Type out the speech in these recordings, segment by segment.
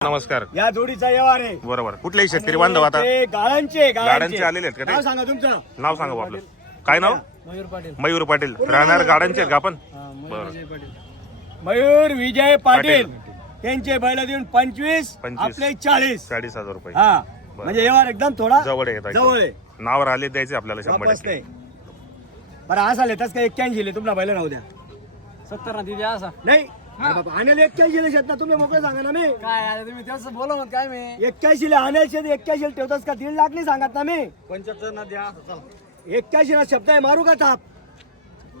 नमस्कार. या जोडीचा व्यवहार आहे. बरोबर. कुठलेही शेतकरी बांधव आता ते गाळांचे गाड्यांचे आलेले आहेत का ते? नाव सांगा तुमचं. नाव सांगा बा आपलं. काय नाव? मयूर पाटील. मयूर पाटील. राहणार गाड्यांचे आहेत का आपण? मयूर विजय पाटील. मयूर विजय पाटील पाटील. त्यांचे बैल देऊन 25 आपले 40. 40,000 रुपये. हा म्हणजे व्यवहार एकदम थोडा जवळ आहे. जवळ आहे. नावावर आले द्यायचे आपल्याला 100%. नाही बरं असा लेताच काय 81 ले तुमला बैल राहू द्या 70 ना दिदी असा नाही आणायला 81 ले शेत ना तुम्ही मोकळे सांगा ना मी काय आता तुम्ही त्याचं बोला मग काय मी 81 ले आणायचे 81 ठेवतास का 1.5 लाख नाही सांगत ना मी 75 ना द्या चला 81 ना शब्द आहे मारू का थाप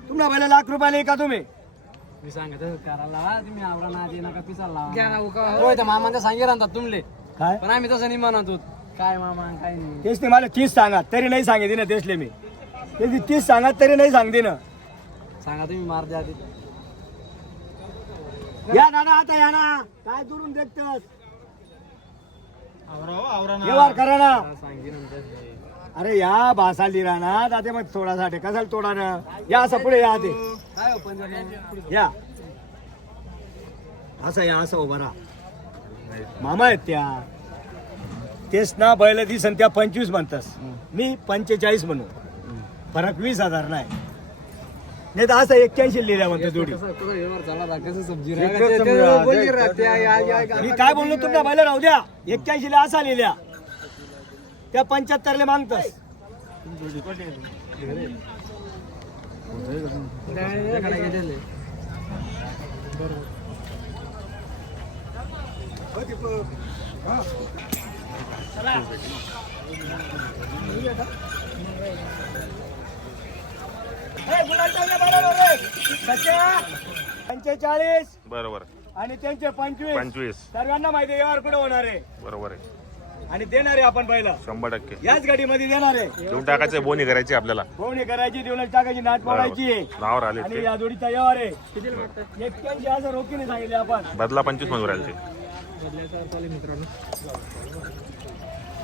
तुम्हाला बैल लाख रुपयाला का तुम्ही मी सांगत करायला तुम्ही आवरा ना दे नका पिसाला होय तर मामांच्या सांगे राहतात तुमले काय पण आम्ही तसं नाही म्हणत होत काय मामा काय नाही तेच ते मला 30 सांगा तरी नाही सांगितली ना तेचले मी ते 30 सांगा तरी नाही सांगते ना सांगा तुम्ही मार द्या आधी या दादा आता या ना काय दुरून देखतात आवरा व्यवहार करा ना सांगे अरे या भासाली राहणार आता मग थोडासाठी कसाल तोडा ना या असं पुढे या ते काय हो पंजाब या असं या असं उभा राहा मामा आहेत त्या तेच ना बैल दिसन त्या 25 म्हणतास मी 45 म्हणू फरक 20,000 नाही तर असं 81 लिहिल्या म्हणतो जोडी व्यवहार झाला कसं सब्जी मी काय बोललो तुमच्या बैल राहू द्या 81 ला असा लिहिल्या त्या 75 ले मागतास पंचेचाळीस बरोबर. आणि त्यांचे 25 25. सर्वांना माहिती आहे व्यवहार कुठे होणार आहे बरोबर आहे. आणि देणार आहे आपण पहिला 100%. याच गाडीमध्ये देणार आहे देऊन टाकायचे बोनी करायची आपल्याला. कोणी करायची देऊन टाकायची नाट मोडायची आहे नावावर आले आणि ते. या जोडीचा व्यवहार आहे 81,000 रोखीने सांगितले आपण बदला 25 म्हणून राहिले ते.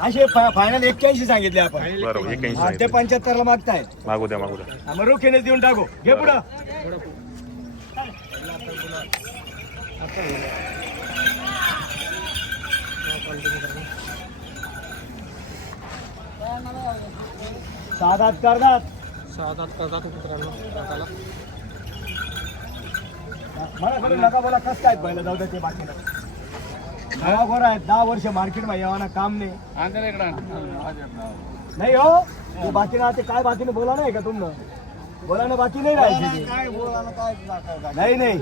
असे फायनल 81 सांगितले आपण बरोबर. 81 ते सांगितले. 75 ला मागताय मागू द्या मागू द्या. मग रोखीने देऊन टाकू घे पुढं साधात करतात मला खरं नका बोला कस काय पहिलं जाऊ दे ते बाकी नवा गोरा आहेत 10 वर्ष मार्केट मध्ये यावाना काम नाही हो ते बाकी ना ते काय बाकीने बोला नाही का तुम्ही बोला ना बाकी नाही राहायची नाही नाही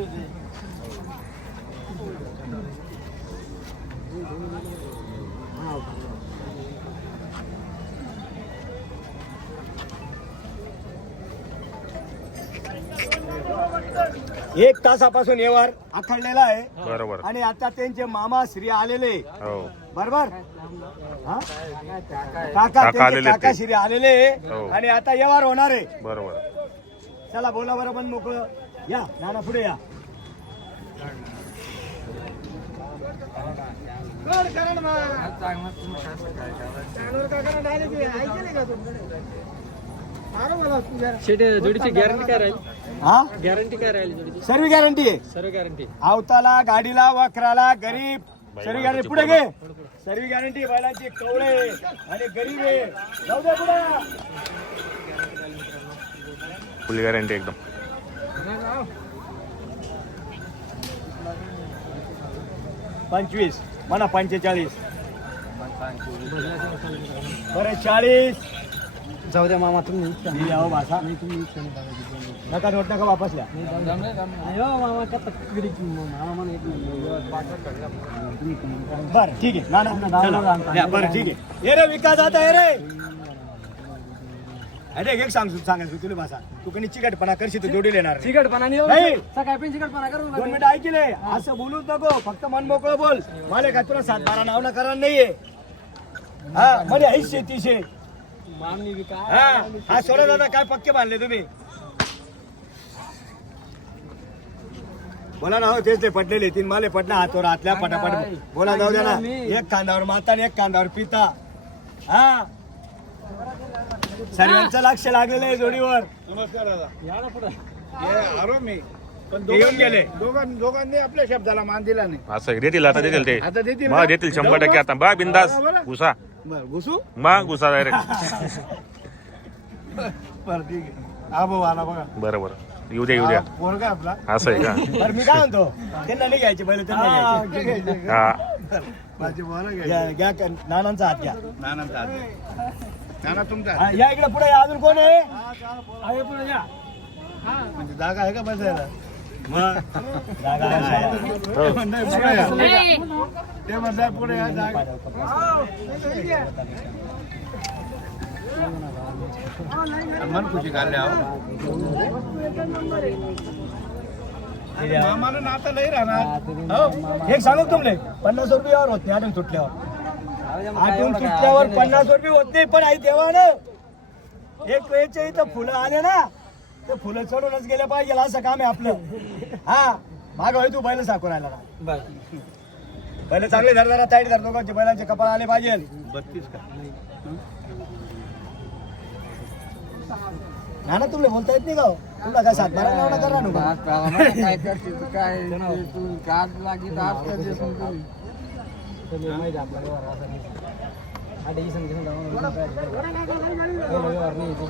एक तासापासून व्यवहार आखडलेला आहे बरोबर. आणि आता त्यांचे मामा श्री आलेले हो. बरोबर हा? काका त्यांचे आलेले काका ते. श्री आलेले हो. आणि आता व्यवहार होणार आहे बरोबर. चला बोला बरं पण मोकळं या नाना पुढे या जोडीची गॅरंटी काय राहील हा गॅरंटी काय राहील जोडीची सर्व गॅरंटी आहे सर्व गॅरंटी आवताला गाडीला वखराला गरीब सर्व गॅरंटी पुढे घे सर्व गॅरंटी बैलाची कवळे आणि गरीब आहे जाऊ दे पुढे फुल गॅरंटी एकदम. पंचवीस म्हणा 45 बरं 40 जाऊ द्या मामा तुम्ही मी यावं भाषा नका नोट नका वापसल्या मामा बरं ठीक आहे ना बरं ठीक आहे ये रे विकास आता आहे रे अरे एक सांगायचं तुला भाषा तू कधी चिकटपणा करशील तू जोडी येणार नाही. चिकटपणा नाही. सकाळी पण चिकटपणा करू 2 मिनिटं ऐकले असं बोलूच नको फक्त मन मोकळं बोल मला काय तुला 7-12 नाव करा नाहीये हा म्हणजे 80-30 मामनी बी काय हा सोडा दादा काय पक्के बांधले तुम्ही बोला ना हो तेच ते पडलेले 3 माले पडला हातवर हातल्या पटापट बोला जाऊ द्या ना एक कांदावर माता आणि एक कांदावर पिता हा सर्वांचं लक्ष लागलेलं आहे जोडीवर या ना पुढे आरो मी ते येऊन गेले. दोघांनी आपल्या शब्दाला मान दिला नाही. असं देतील आता देतील ते आता देतील मग देतील 100% आता बा बिंदास घुसा बरं घुसू मग घुसा डायरेक्ट बरं ठीक आहे. हा भाऊ आला बघा. बरं बरं येऊ द्या येऊ द्या पोरगा आपला. असं आहे का बरं मी काय म्हणतो त्यांना नाही घ्यायचे पहिले त्यांना घ्यायचे. हा माझी बोला घ्या नानांचा हात घ्या. नानांचा हात. नाना तुमचा हा, या इकडे पुढे अजून कोण आहे आहे पुढे या म्हणजे जागा आहे का बसायला? मग जागा आहे. ते म्हणताय पुढे या. ते म्हणताय पुढे या जागा. मन खुशी काढले मामाला नाता नाही राहणार. हो, एक सांगू तुमले 50 रुपयावर होत नाही आठवण सुटल्यावर. आठवण सुटल्यावर 50 रुपये होत नाही. पण आई देवानं एक वेळच्या इथं फुलं आले ना ते फुलं चढूनच गेले पाहिजे असं काम आहे आपलं. हा माग तू बैल साखर राहिला बैल चांगले धरदारा ताईट धर दोघांचे बैलांचे कपाळ आले पाहिजे. 32 का नाना तुला बोलता येत नाही का हो? तुला काय सातबारा लावणं करा नको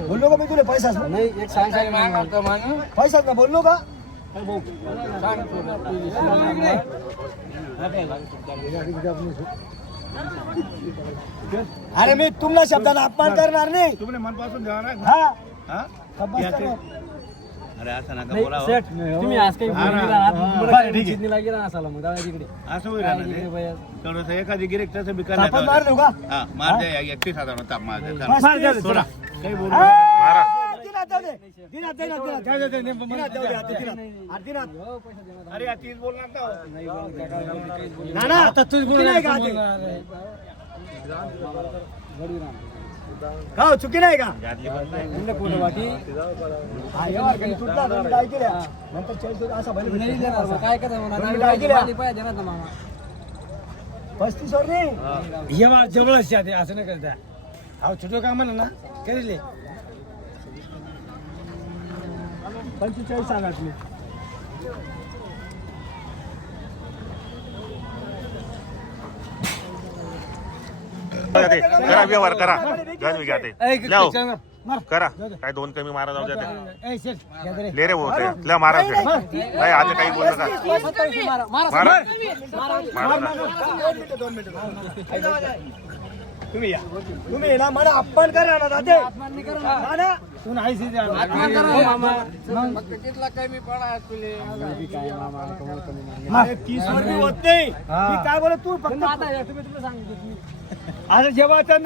बोललो का मी तुला पैसाच ना पैसाच ना बोललो का अरे मी तुमच्या शब्दाला अपमान करणार नाही. तुम्ही मनपासून द्यावा ना. हा हा? बस करा. अरे असं नका बोला हो. तुम्ही आज काही हा, बोलली हा. ना, बरं, ठीक आहे. चिडणीला गेला असाला मग जाऊया तिकडे. असं होईल ना ते. थोडंसं एखादी गिरेक तसं बी करण्यात आपण मार देऊ का हा मार द्या 31,000 ताप मार द्या. बस, चला. द्या, सोडा. सोडा. काही बोलू हा, नका. मारा. दिनात जाऊ दे. दिनात, दिनात, दिनात. जाऊ दे, दिनात जाऊ दे, आता दिनात. आता दिनात. अरे या 30 बोलणार ना हो. नाना आता तूच बोल नाही का आधी? का हो, चुकी नाही का हा, एवढा काही तुटला दोन काय केल्या नंतर 40 असा बैल भेटतो. काय करता तुम्ही काय केलं? पाहिजे ना मामा 35 वर नाही जवळच असं नाही करता अहो छोटं काम म्हणा ना करेल 45 सांगा तुम्ही. करा व्यवहार करा गज घ्या ते लाव. करा काय 2 कमी मारा जाऊ द्या ते. ले रे भाऊ ते ला मारा ते. नाही आता काही बोल नका मारा मारा ना. दोन मिनिटं. तुम्ही या तुम्ही ना मला अपमान करा ना दादे नाना तू नाही अरे 30 वर होत नाही. मी काय बोलत तू फक्त आता जेव्हा